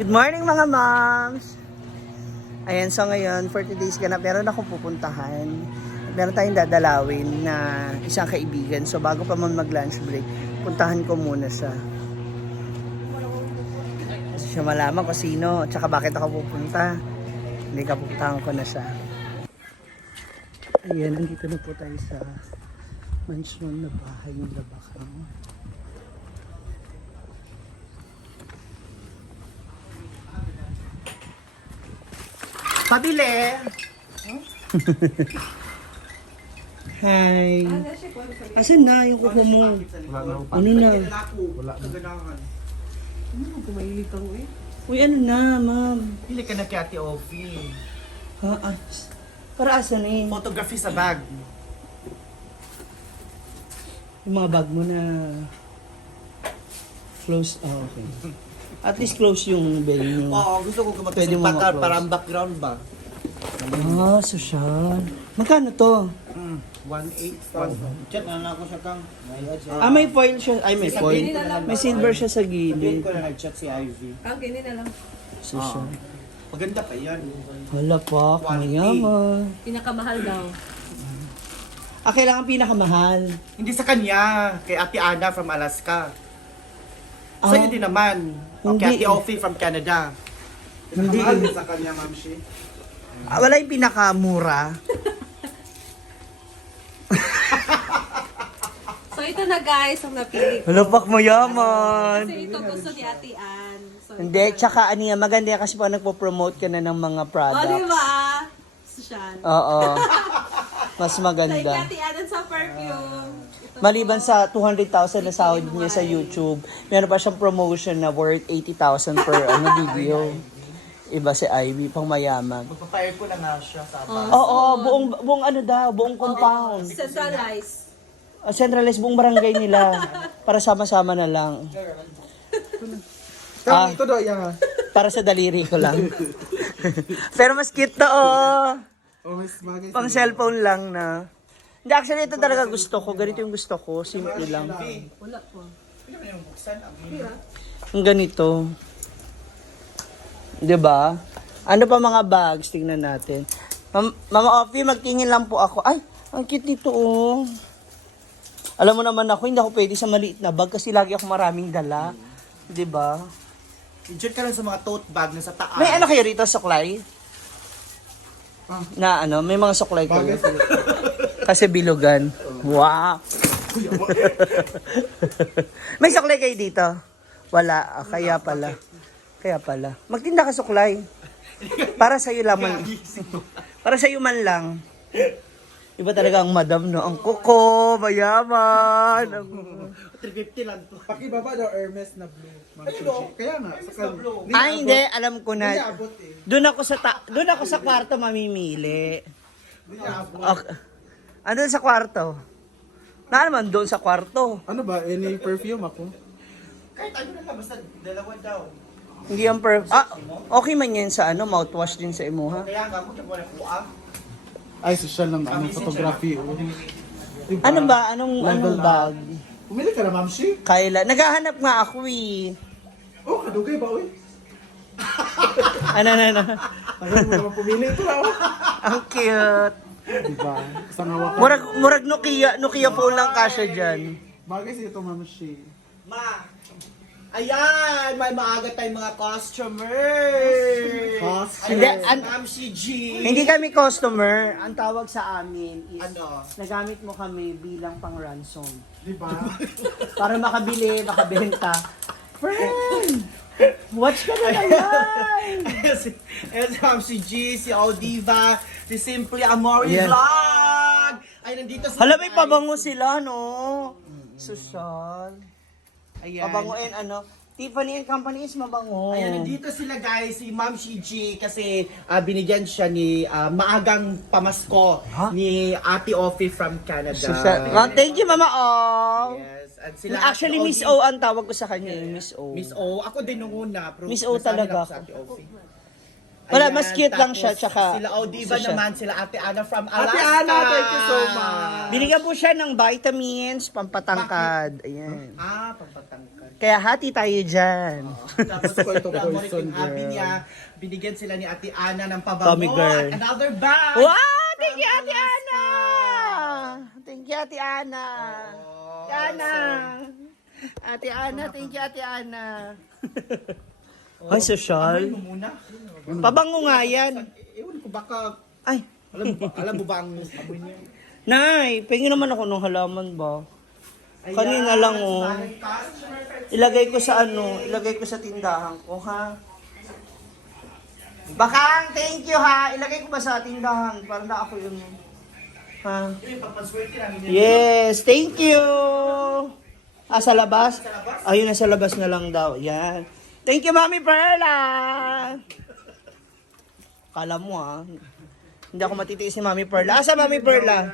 Good morning mga moms! Ayan, so ngayon, for today's ganap, meron akong pupuntahan. Meron tayong dadalawin na isang kaibigan. So bago pa man mag-lunch break, puntahan ko muna siya. Kasi siya malaman ko sino, tsaka bakit ako pupunta. Hindi ka pupuntahan ko na siya. Ayan, nandito na po tayo sa mansion na bahay ng Labakang. Pabili! Hi! Asan na yung kuko mo? Ano na? Wala na. Ano kumainit ako eh? Uy, ano na, ma'am? Pili ka na kay Ate Ovi. Ha? Para asan eh? Photography sa bag. Yung mga bag mo na close. Ah, okay. At least close yung bell nyo. Oo, gusto ko Pwede mo magkasumpa ma-close. para ang background ba? Ah, social. Magkano to? 1,800. Chat na ako sa kang. Ah, may foil siya. Ay, may foil. May silver siya sa Sabihin gilid. ko na nag-chat si Ivy. Ang ganyan na lang. Social. Maganda pa yan. Hala pa, Quality. mayaman. Pinakamahal daw. Ah, kailangan pinakamahal. Hindi sa kanya, kay Ate Ana from Alaska. Ah. Sa'yo din naman. O kay Hindi. Ate Ovi from Canada. Hindi. sa kanya, Ma'am Shi. Ah, wala yung pinakamura. So ito na guys, ang napili ko. Hala pak, mayaman. Kasi ito gusto ni Ate Ann. So, Hindi, tsaka ano yan, maganda yan kasi pag nagpo-promote ka na ng mga O, di products. ba? Social. Oo. Mas So, maganda. Ate Ann sa perfume. Ito Maliban sa 200,000 na sahod niya sa YouTube, meron pa siyang promotion na worth 80,000 per video. Iba si Ivy, pang mayaman. Magpa-fire ko na nga siya sa bag. Oo, buong ano daw, buong compound. centralized. Centralized buong barangay nila para sama-sama na lang. Ah, Ito daw, yan. para sa daliri ko lang. Pero mas cute to, oh. Oh, mas bagay. Pang cellphone lang na. Hindi, actually, ito talaga gusto ko. Ganito yung gusto ko. Simple lang. Wala po. Hindi mo yung buksan. Ang ganito. 'Di ba? Ano pa mga bags? Tingnan natin. Mama Ovi, magtingin lang po ako. Ay, ang cute nito, oh. Alam mo naman ako, hindi ako pwede sa maliit na bag kasi lagi ako maraming dala. 'Di ba? Diyan ka lang sa mga tote bag na sa taas. May ano kayo rito, suklay? Na ano, may mga suklay kayo. Kasi bilugan. Wow. May suklay kayo dito? Wala, kaya pala. Kaya pala. Magtinda ka suklay. Para sa iyo lamang. Para sa iyo man lang. Iba talaga ang madam, no? Ang kuko, mayaman. 350 lang to. Pakibaba daw Hermes na blue. Kaya nga, sa kanya. Ay, hindi. Alam ko Hindi na. abot eh. Doon ako sa kwarto mamimili. Hindi abot. Okay. Ano sa kwarto? Na naman doon sa kwarto. Ano ba? Any perfume ako? Kahit ano na lang, basta dalawa daw. Hindi yung okay man yan sa ano, mouthwash din sa imuha. Kaya nga ako nagwala ko Ay, social lang ano, photography. Oh. Diba? Ano ba? Anong Level bag? Pumili ka na, Ma'am Shi? Kayla. Naghahanap nga ako eh. Oh, kadugay ba, uy? Ano. Tagal mo naman pumili ito na, oh. Ang cute. Diba? Isang hawakan. Murag Nokia phone lang kasya dyan. Bagay sa ito, Ma'am Shi. Ma! Ayan! May maaga tayong mga customers! Hindi, Ma'am si G! Hindi kami customer. Ang tawag sa amin is Ano? nagamit mo kami bilang pang ransom. Diba? Para makabili, makabenta. Friend! Watch ka na naman! si Ma'am si G, si Audiva, si Simply Amori Yan. Vlog! Ay, nandito sila. Hala, may pabango sila, no? Social. Ayan. Pabango and ano, Tiffany and Company is mabango. Ayan, nandito sila guys, si Ma'am si G kasi binigyan siya ni maagang pamasko Ha? ni Ate Ovi from Canada. Social. Well, thank you, Mama O. Yes. At sila Actually, Ate Miss Ovi- O ang tawag ko sa kanya, Miss O. Miss O. Ako din nung una. Pero Miss O nasanay talaga ako sa ako. Ate Ovi. Wala, Ayan, mas cute lang siya, tapos tsaka sila Audiva social. naman, sila Ate Ana from Alaska. Ate Ana, thank you so much. Binigyan po siya ng vitamins, pampatangkad. Ayan. Pampatangkad. Kaya hati tayo dyan. Tapos Gusto ko ito, Amor Poison King Happy Girl. niya, binigyan sila ni Ate Ana ng pabango. Tommy girl. At another bag! Wow! Thank you, Ate Ana! Thank you, Ate Ana. Ate Ana. Ate Ana, thank you, Ate Ana. Ay, social. Amoy mo muna. Pabango nga yan. Ewan ko baka, Ay, alam mo ba ang amoy niya? Nay, pingin naman ako ng halaman ba? Ayan, Kanina lang, oh. Smiling customer. Ilagay ko sa ilagay ko sa tindahan ko, ha? Bakang, thank you, ha? Ilagay ko ba sa tindahan? Para na ako yung, ha? Yung papanswerte namin yan. Yes, thank you! Ah, sa labas? Ayun, nasa labas na lang daw. Yan. Thank you, Mami Perla! Kala mo, ha? Hindi ako matitiis ni Mami Perla. Asa Mami Perla?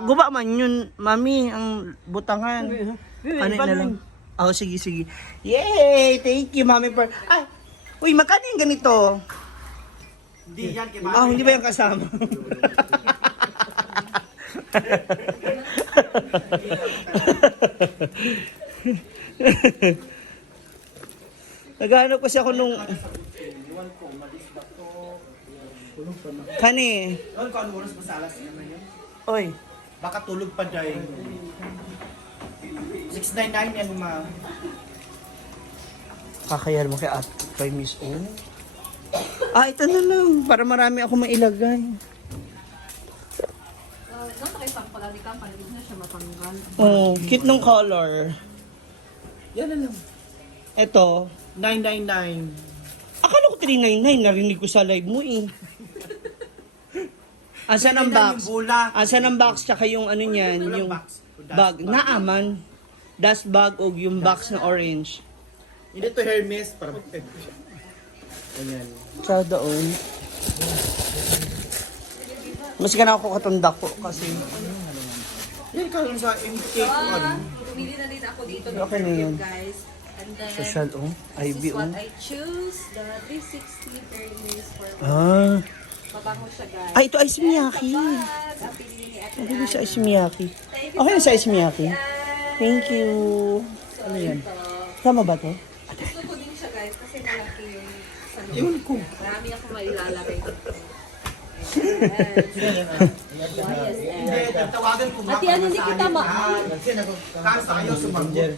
Guba man yun, Mami, ang butangan. Ano na lang? Oh, sige, sige. Yay! Thank you, Mami Perla. Ay! Uy, magkano yung ganito? Hindi yan, kay Ah, hindi ba yung kasama? Naghanap kasi ako nung... Kani? Ewan ko ano oras pa sa alas naman yun. Oy, Baka tulog pa dahil. 699 yan, ma. kakayal mo kay Miss O. Ah, ito na lang. Para marami ako mailagay. Nasa kayo sa pala di ka, hindi na siya matanggal. Oh, cute ng color. Yan na lang. Ito. 999. Akala ko 399. Narinig ko sa live mo eh. Asan ang box? Yung bula. Asan ang box tsaka yung ano niyan? Walang Yung box. bag. Naaman. Dust bag o yung box na orange. Hindi to Hermes. Para Ayan. Sa doon. Mas gana ako katanda ko kasi. Yan ka lang sa MK ko ano. Pumili na din ako dito ng Okay na yun. guys. And then, Social oh. this IB is oh. what I choose. The 360 Hermes for Ah. mabango siya guys. Ay, ito ice miyaki. Bag, ang pinili ni Ate Ano sa Ann. ice miyaki? Thank you Okay na so sa ice much, miyaki. Ate Ann. Thank you. So, Ano yan? ito. Tama ba to? Gusto ko din siya guys kasi malaki yung sa Ewan ko. marami ako mailalagay dito. Hindi, tawagan ko Ate Ann, hindi kita Kasa ayaw sumagot.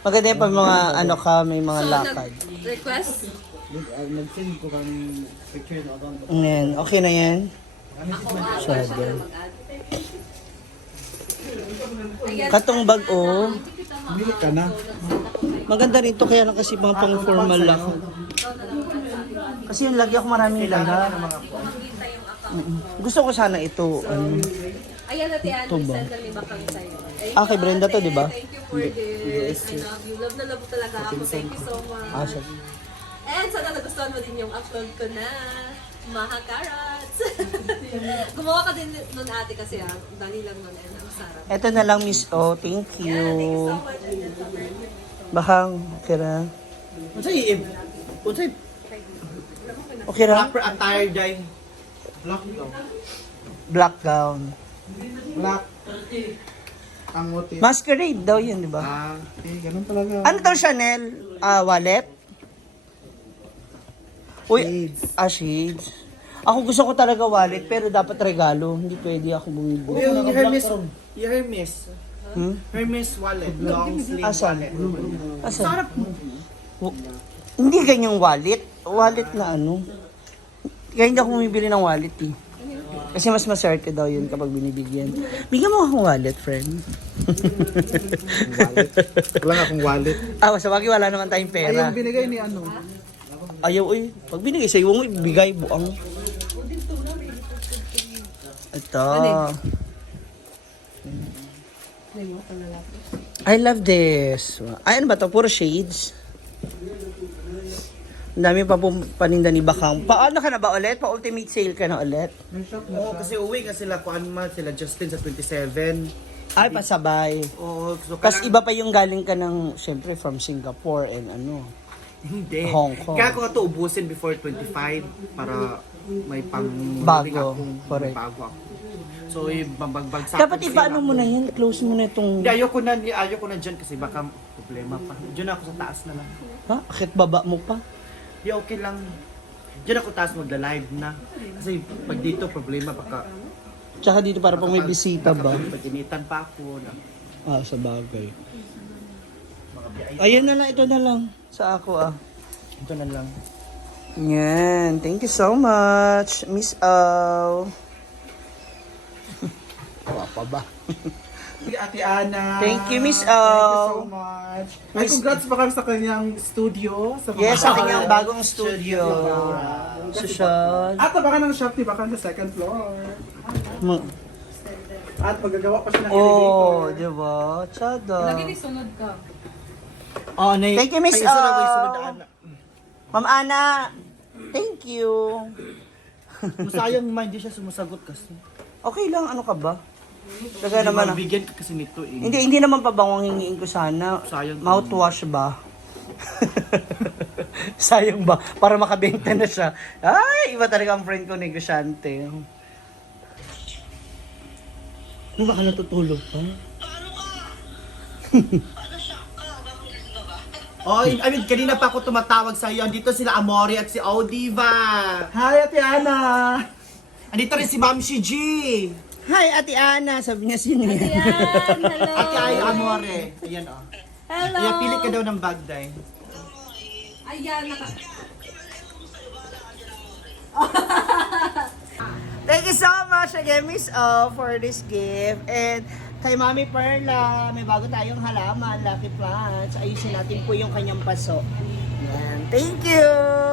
Maganda yung pag mga ano ka, may mga So, lakad. nag-request? Yan, okay na yan. Ako nga, Sabi. siya na mag-add. Ayan, Katong bag oh. hindi kita ma- Bili ka na. Maganda rin to kaya lang kasi mga pang formal lang. Kasi yung lagi ako maraming laga. Makita yung account. Gusto ko sana ito. Ano. Ayan, Ate Ann, Ito ba? send na ni Bakang sa'yo. Thank Ah, kay you, Brenda to, Ate. di ba? Thank you for this. I love you. Love na love talaga ako. Thank you so much. Ah, so, And sana nagustuhan mo din yung upload ko na Maha Carrots. Gumawa ka din nun ate kasi dali lang nun and ang sarap. ito na lang Miss O. Thank Thank you you. so much. Bakang, okay ra. Unsay Okay ra? proper attire day. Black daw. Black gown. Black. Ang motif. Masquerade daw yun, di ba? Ah, Ganun talaga. Ano to, Chanel? Wallet? Uy, shades. Ako gusto ko talaga wallet, pero dapat regalo. Hindi pwede ako bumibili. yung Hermes. Hmm? Hermes wallet. Long sleeve Asan? wallet. Asan? Sarap mo. Hindi ganyang wallet. Wallet na ano. Kaya hindi ako bumibili ng wallet eh. Kasi mas maswerte daw yun kapag binibigyan. Bigyan mo akong wallet, friend. Wallet. Wala nga akong wallet. Sa bagay wala naman tayong Ay, pera. yung binigay ni ano. Ayaw eh. Pag binigay sa'yo, mo ibigay buang. Ito. I love this. Ay, ano ba to? Puro shades. Ang dami pa po paninda ni Bakang. Paano ka na ba ulit? Pa-ultimate sale ka na ulit? Oo, kasi uwi ka sila kuan man sila Justin sa 27. Ay, pasabay. Oo, so Tapos iba pa yung galing ka ng, syempre, from Singapore and ano. Hindi. Hong Kong. Kaya ko ito ubusin before 25 para may pang Bago, akong correct. bago ako. So, bagbagsak. Dapat ipaano mo na yan, close mo na itong... Hindi, ayoko na dyan kasi baka problema pa. Diyan ako sa taas na lang. Ha? Akit baba mo pa? Di okay lang. Diyan ako taas magla-live na. Kasi pag dito problema baka Tsaka dito para pang may bisita ba? pag-initan pa ako. Ah, sa bagay. Ayun na lang, ito na lang. Sa ako Ito na lang. Yan. Thank you so much, Miss O. Kawa pa ba? Sige, Ate Ana. Thank you, Miss O. Thank you so much. Ay, Miss- congrats pa kami sa kanyang studio. Sa mga Yes, sa kanyang bagong studio. Social. At abangan ng shop ni baka na second floor. At magagawa pa siya ng Oh, elevator. di ba? Tsada. sunod ka. Oh, Thank you, Miss Ay, isa na ba yung O. sunod na anak? Ma'am Ana, thank you. Masayang naman, hindi siya sumasagot kasi. Okay lang, ano ka ba? Taga naman Bigyan ka kasi nito eh. Hindi naman pabangong hingiin ko sana. Sayang. Mouthwash ba? Sayang ba? Para makabenta na siya. Ay, iba talaga ang friend ko, negosyante. Ano ba ka natutulog pa? Oh, I mean, kanina pa ako tumatawag sa iyo. Andito sila Amore at si Odiva. Hi, Ate Ana. Andito rin si Ma'am Shi G. Hi, Ate Ana. Sabi niya sino yan? Ayan, hello. At kay Amore. Ayan oh. Hello. Ayan, pili ka daw ng bag, day. Ayan, Thank you so much again, Miss O, for this gift. And kay Mami Perla, may bago tayong halaman, Lucky Plants. Ayusin natin po yung kanyang paso. Yan. Thank you!